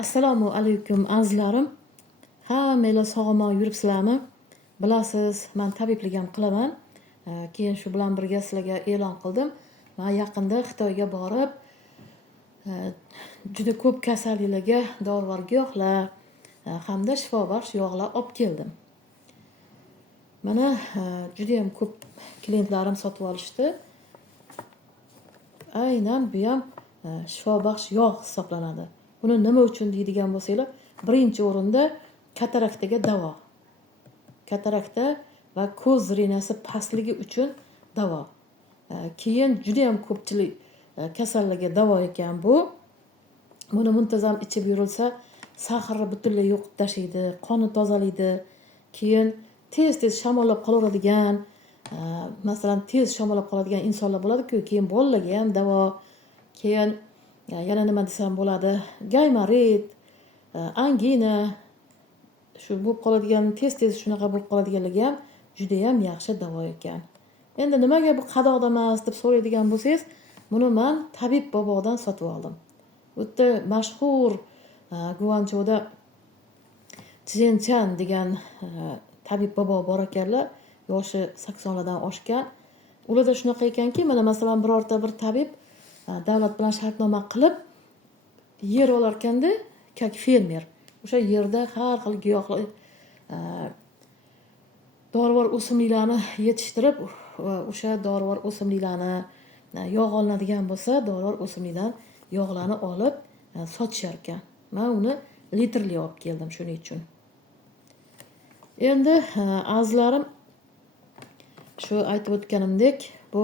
Assalomu alaykum azizlarim. Hammanglar sog'lom yuribsizlarmi? Bilasiz, men tabiblik ham qilaman. Keyin shu bilan birga sizlarga e'lon qildim. Men yaqinda Xitoyga borib, juda ko'p kasalliklarga dorivar giyohlar hamda shifobaxsh yog'lar olib keldim. Mana juda ham ko'p klientlarim sotib olishdi. Aynan bu ham shifobaxsh yog' hisoblanadi. Buni nima uchun deydigan bo'lsanglar, birinchi o'rinda kataraktaga davo. Katarakta va ko'z zrinasi pastligi uchun davo. Keyin juda ham ko'pchilik kasallarga davo ekan bu. Buni muntazam ichib yurilsa, saharni butunlay yo'qib tashlaydi, qonni tozalaydi. Keyin tez shamollab qolaveradigan, masalan, tez shamollab qoladigan insonlar bo'ladi-ku, keyin bolalarga ham davo. Keyin yana nima desam bo'ladi? Gaymarit, angina, shu bo'lib qoladigan, tez shunaqa bo'lib qoladiganlarga ham juda ham yaxshi davo ekan. Endi nimaga bu qadoqda emas deb so'raydigan bo'lsangiz, buni men tabib bobodan sotib oldim. Bu yerda mashhur Guanchouda Chen degan tabib bobo bor ekanlar, yoshi 80lardan oshgan. Ularda shunaqa ekanki, mana masalan birorta bir tabib davlat bilan shartnoma qilib yer olar ekanda, kak fermer. O'sha yerda har xil giyohlar dorivor o'simliklarni yetishtirib, o'sha dorivor o'simliklarni yog' olinadigan bo'lsa, dorivor o'simlikdan yog'larni olib sotishar ekan. Men uni litrli olib keldim shuning uchun. Endi azizlarim, shu aytib o'tganimdek, bu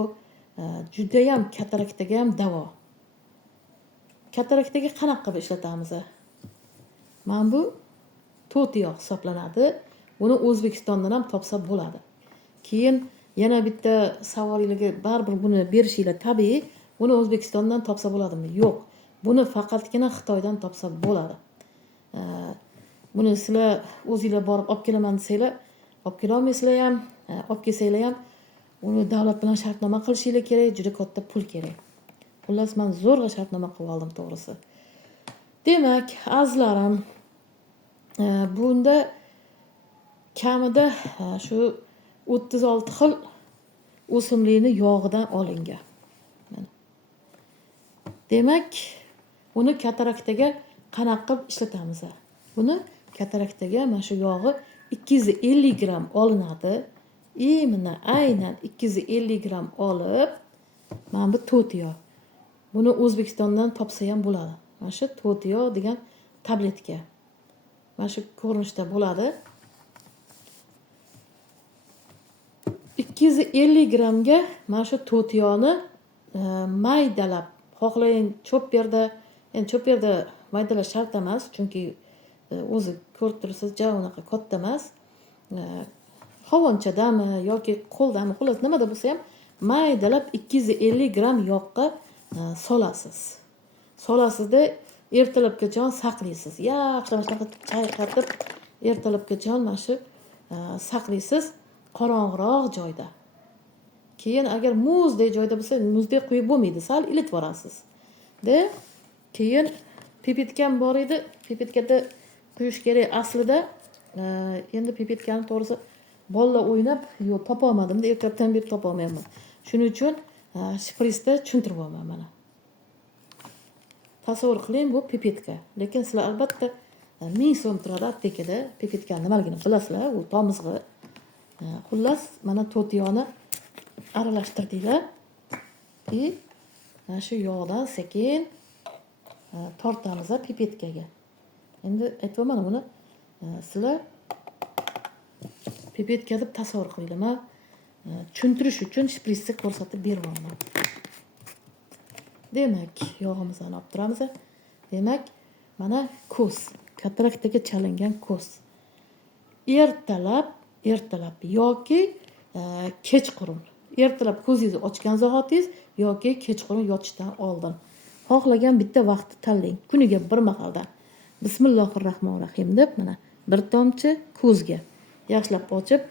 juda ham kataraktaga ham davo. Kataraktaga qanaqa qilib ishlatamiz? Men bu to'tiyoq hisoblanadi. Buni O'zbekistondan ham topsa bo'ladi. Keyin yana bitta savolingizga baribir buni berishinglar tabiiy. Buni O'zbekistondan topsa bo'ladimi? Yo'q. Buni faqatgina Xitoydan topsa bo'ladi. Buni sizlar o'zingizlar borib olib kelaman desanglar, olib kela olmaysizlar ham, olib kelsanglar ham uni davlat bilan shartnoma qilishinglar kerak, juda katta pul kerak. Xullas, men zo'rg'a shartnoma qilib oldim to'g'risi. Demak, azizlarim, bunda kamida shu 36 xil o'simlikni yog'idan olingan. Demak, uni kataraktaga qanaqa qilib ishlatamiz? Buni kataraktaga mana shu yog'i 250 gram olinadi. Mana aynan 250 gram olib, mana bu to'tiyo. Buni O'zbekistondan topsa ham bo'ladi. Mana shu to'tiyo degan tabletka. Mana shu ko'rinishda bo'ladi. 250 gramga mana shu to'tiyoni maydalab, xohlang cho'pperda, endi cho'pperda maydalash shart emas, chunki o'zi ko'rib turibsiz, ja unaqa katta emas. Qovunchadami yoki qo'ldami, xullas nimada bo'lsa ham maydalab 250 gram yog'ga solasiz. Solasizda ertalabgacha saqlaysiz. Yaxshilab chayqatib ertalabgacha mana shu saqlaysiz qorong'iroq joyda. Keyin agar muzdek joyda bo'lsa, muzdek quyib bo'lmaydi, sal ilitib yorasiz. Keyin pipetkam bor edi. Pipetkada quyish kerak aslida. Endi pipetkani to'g'risi bolalar o'ynab, yo'q topa olmadim, erkakdan beri topa olmayman. Shuning uchun shpritsda tushuntirib olman mana. Tasavvur qiling, bu pipetka. Lekin sizlar albatta 1000 so'm turadi aptekada. Pipetkani nimaligini bilasizlar, u tomizg'i. Xullas, mana to'tiyoni aralashtirdinglar. Mana shu yog'dan sekin tortamiz pipetkaga. Endi aytvaman buni sizlar pipetka deb tasavvur qilinglar. Men tushuntirish uchun shpritsni ko'rsatib beryapman. Demak, yog'imizni olib turamiz. Demak, mana ko'z, kataraktaga chalingan ko'z. Ertalab yoki kechqurun. Ertalab ko'zingizni ochgan zahotingiz yoki kechqurun yotishdan oldin. Xohlagan bitta vaqtni tanlang. Kuniga bir mahalda. Bismillahirrohmanirrohim deb mana bir tomchi ko'zga yaxshilab ochib,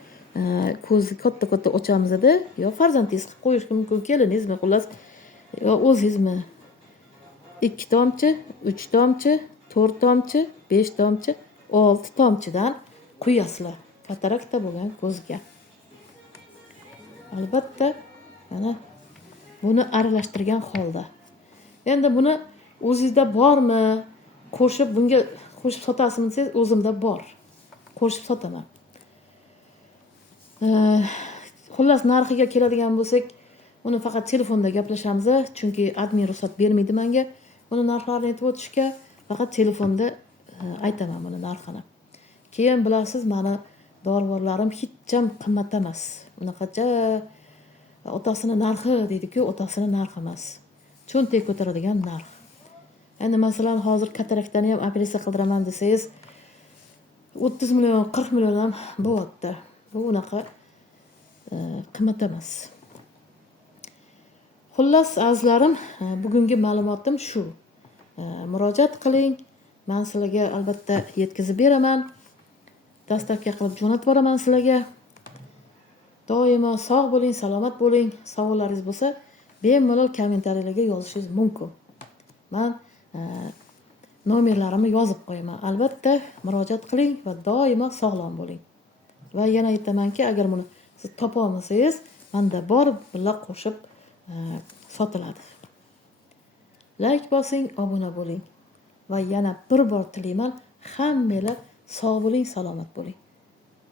ko'zni katta ochamiz-da, yo farzandingiz qilib qo'yish mumkin, keliningizmi, xullas, yo o'zingizmi. 2 tomchi, 3 tomchi, 4 tomchi, 5 tomchi, 6 tomchidan quyasizlar katarakta bo'lgan ko'zga. Albatta, mana buni aralashtirgan holda. Endi buni o'zingizda bormi? Qo'shib bunga qo'shib sotasizmi desangiz, o'zimda bor. Qo'shib sotaman. Xullas narxiga keladigan bo'lsak, uni faqat telefonda gaplashamiz, chunki admin ruxsat bermaydi menga buni narxlarini aytib o'tishga. Faqat telefonda aytaman buni narxini. Keyin bilasiz, meni dorvorlarim hech ham qimmat emas. Unaqacha otasini narxi deydi-ku, otasini narxi emas. Cho'ntak ko'taradigan narx. Endi masalan, hozir kataraktani ham operatsiya qildiraman desangiz, 30 million, 40 million ham bo'lyapti. Bu unaqa qimmat emas. Xullas, azizlarim, bugungi ma'lumotim shu. Murojaat qiling. Men sizlarga albatta yetkazib beraman. Dastavka qilib jo'natib boraman sizlarga. Doimo sog' bo'ling, salomat bo'ling. Savollaringiz bo'lsa, bemalol kommentariyalarga yozishingiz mumkin. Men nomerlarimni yozib qo'yaman. Albatta murojaat qiling va doimo sog'lom bo'ling. Va yana aytamanki, agar buni siz topa olmasangiz, menda bor, birga qo'shib sotiladi. Like bosing, obuna bo'ling. Va yana bir bor tilayman, hammanglar sog' bo'ling, salomat bo'ling.